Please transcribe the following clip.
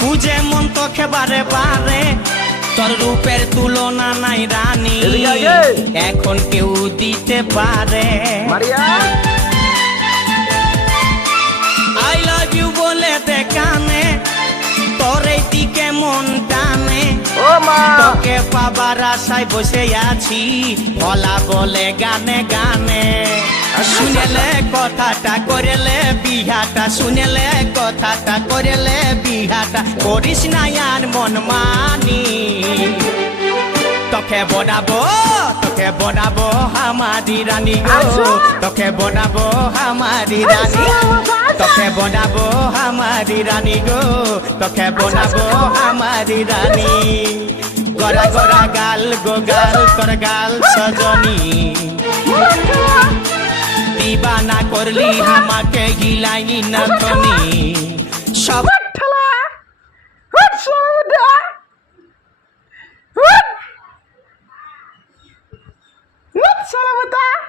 খুঁজে মন তোকে বারে বারে, তোর রূপের তুলনা নাই রানী, এখন কেউ দিতে পারে। আই লাভ ইউ বলে দে কানে, তোর এই দিকে মন টানে, তোকে পাবার আশায় বসে আছি, বলা বলে গানে গানে। শুনেলে কথাটা করেলে বিহাটা, শুনেলে কথাটা করেলে বিহাটা, করিস না আর মন মানি। তোকে বনাবো আমারি রানী গো, তোকে বনাবো আমারি রানী, তোকে বনাবো আমারি রানী গো, তোকে বনাবো আমারি রানী। গড়া গড়া গাল গো গাল, তোর গাল সজনী, দিবানা করলি আমাকে গিলাইনি না তুমি। সব Salamata!